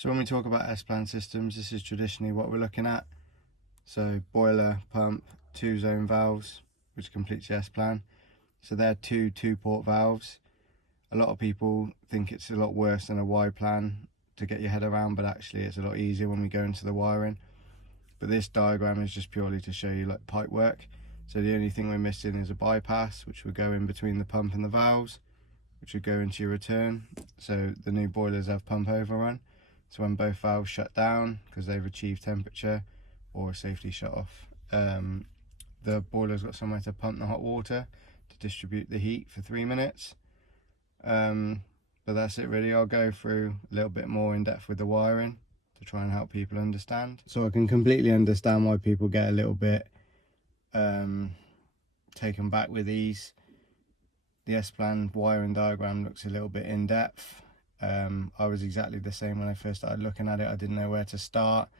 So when we talk about S-plan systems, this is traditionally what we're looking at. So boiler, pump, 2 zone valves, which completes the S-plan. So they're two port valves. A lot of people think it's a lot worse than a Y-plan to get your head around, but actually it's a lot easier when we go into the wiring. But this diagram is just purely to show you like pipe work. So the only thing we're missing is a bypass, which would go in between the pump and the valves, which would go into your return. So the new boilers have pump overrun. So when both valves shut down because they've achieved temperature or safety shut off, the boiler's got somewhere to pump the hot water to distribute the heat for 3 minutes. But that's it really. I'll go through a little bit more in depth with the wiring to try and help people understand. So I can completely understand why people get a little bit taken back with these. The S-plan wiring diagram looks a little bit in depth. I was exactly the same when I first started looking at it. I didn't know where to start,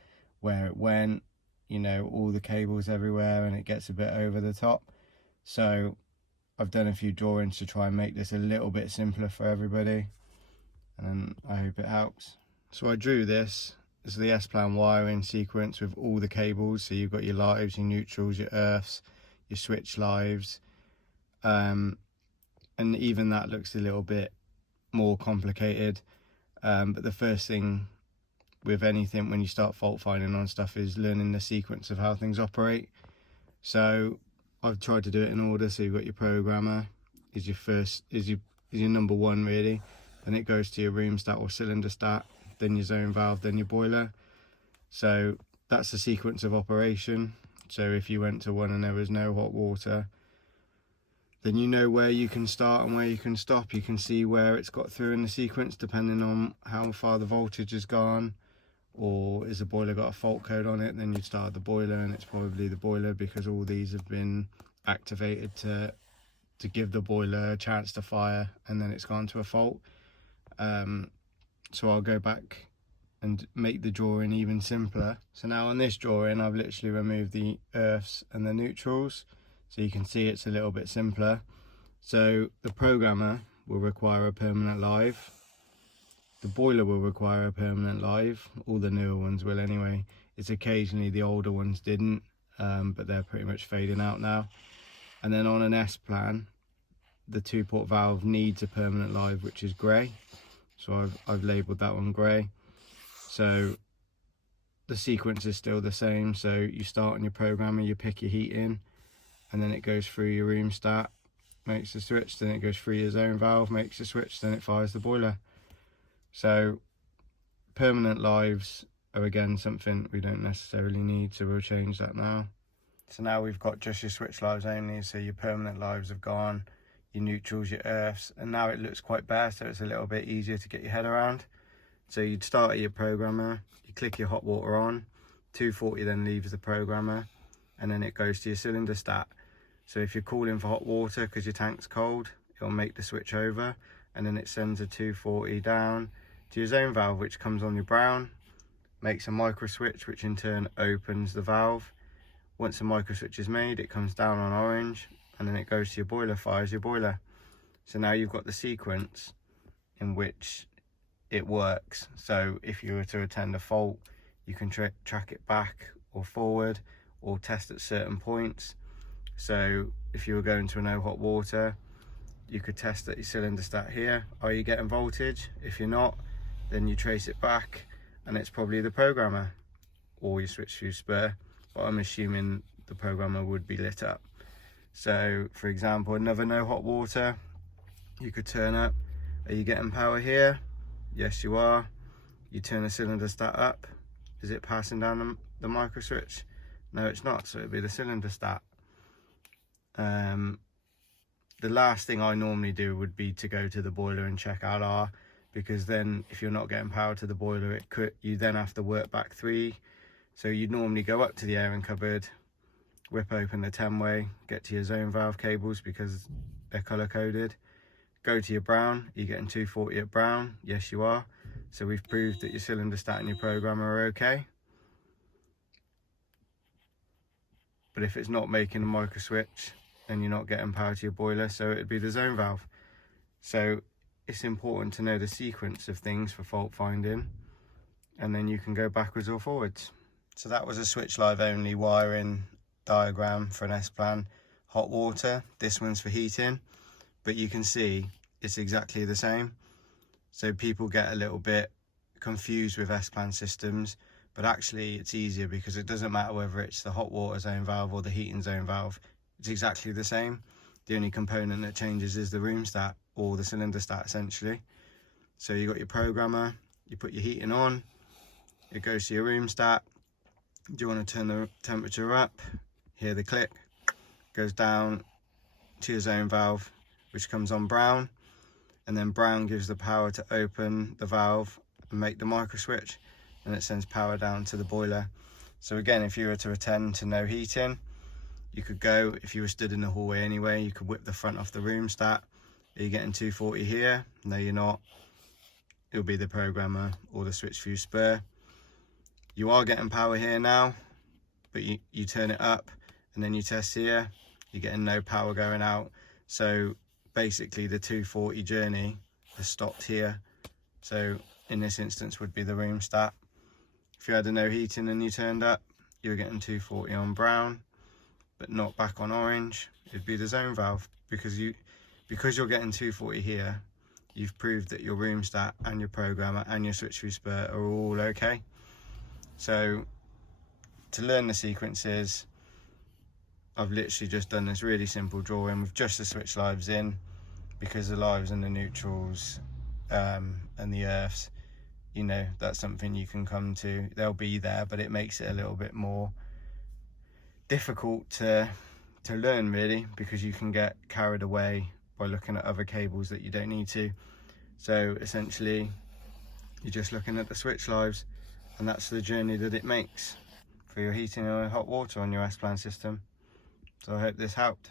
where it went, you know, all the cables everywhere, and it gets a bit over the top. So I've done a few drawings to try and make this a little bit simpler for everybody, and I hope it helps. So I drew this as the S-plan wiring sequence with all the cables. So you've got your lives, your neutrals, your earths, your switch lives, and even that looks a little bit more complicated. But the first thing with anything when you start fault finding on stuff is learning the sequence of how things operate. So I've tried to do it in order. So you've got your programmer is your number one really, then it goes to your room stat or cylinder stat, then your zone valve, then your boiler. So that's the sequence of operation. So if you went to one and there was no hot water, then you know where you can start and where you can stop. You can see where it's got through in the sequence depending on how far the voltage has gone, or is the boiler got a fault code on it. Then you'd start the boiler, and it's probably the boiler because all these have been activated to give the boiler a chance to fire, and then it's gone to a fault. So I'll go back and make the drawing even simpler. So now on this drawing I've literally removed the earths and the neutrals, so you can see it's a little bit simpler. So the programmer will require a permanent live, the boiler will require a permanent live, all the newer ones will anyway. It's occasionally the older ones didn't, but they're pretty much fading out now. And then on an S-plan, the 2-port valve needs a permanent live, which is grey. So I've labelled that one grey. So the sequence is still the same. So you start on your programmer, you pick your heat in, and then it goes through your room stat, makes the switch, then it goes through your zone valve, makes the switch, then it fires the boiler. So permanent lives are again something we don't necessarily need, so we'll change that now. So now we've got just your switch lives only, so your permanent lives have gone, your neutrals, your earths, and now it looks quite bare, so it's a little bit easier to get your head around. So you'd start at your programmer, you click your hot water on, 240 then leaves the programmer, and then it goes to your cylinder stat. So if you're calling for hot water because your tank's cold, it'll make the switch over, and then it sends a 240 down to your zone valve, which comes on your brown, makes a micro switch, which in turn opens the valve. Once the micro switch is made, it comes down on orange, and then it goes to your boiler, fires your boiler. So now you've got the sequence in which it works. So if you were to attend a fault, you can track it back or forward, or test at certain points. So if you were going to a no hot water, you could test at your cylinder stat here. Are you getting voltage? If you're not, then you trace it back, and it's probably the programmer or your switch fuse spur, but I'm assuming the programmer would be lit up. So for example, another no hot water, you could turn up. Are you getting power here? Yes you are. You turn the cylinder stat up. Is it passing down the micro switch? No, it's not, so it'd be the cylinder stat. The last thing I normally do would be to go to the boiler and check LR, because then if you're not getting power to the boiler, you then have to work back 3. So you'd normally go up to the airing cupboard, whip open the 10-way, get to your zone valve cables because they're color coded, go to your brown. You're getting 240 at brown? Yes you are. So we've proved that your cylinder stat and your programmer are okay. But if it's not making a micro switch, then you're not getting power to your boiler, so it'd be the zone valve. So it's important to know the sequence of things for fault finding. and then you can go backwards or forwards. So that was a switch live only wiring diagram for an S-Plan hot water. This one's for heating, but you can see it's exactly the same. So people get a little bit confused with S-Plan systems, but actually it's easier because it doesn't matter whether it's the hot water zone valve or the heating zone valve. It's exactly the same. The only component that changes is the room stat or the cylinder stat essentially. So you got your programmer, you put your heating on, it goes to your room stat. Do you want to turn the temperature up? Hear the click, goes down to your zone valve, which comes on brown, and then brown gives the power to open the valve and make the micro switch, and it sends power down to the boiler. So again, if you were to attend to no heating, you could go, if you were stood in the hallway anyway, you could whip the front off the room stat. Are you getting 240 here? No, you're not. It'll be the programmer or the switch fuse spur. You are getting power here now, but you turn it up and then you test here, you're getting no power going out. So basically the 240 journey has stopped here. So in this instance would be the room stat. If you had a no heating and you turned up, you were getting 240 on brown, but not back on orange. It'd be the zone valve, because you're getting 240 here, you've proved that your room stat and your programmer and your switch fuse spur are all okay. So to learn the sequences, I've literally just done this really simple drawing with just the switch lives in, because the lives and the neutrals and the earths, you know, that's something you can come to. They'll be there, but it makes it a little bit more difficult to learn really, because you can get carried away by looking at other cables that you don't need to. So essentially you're just looking at the switch lives, and that's the journey that it makes for your heating or hot water on your S-Plan system. So I hope this helped.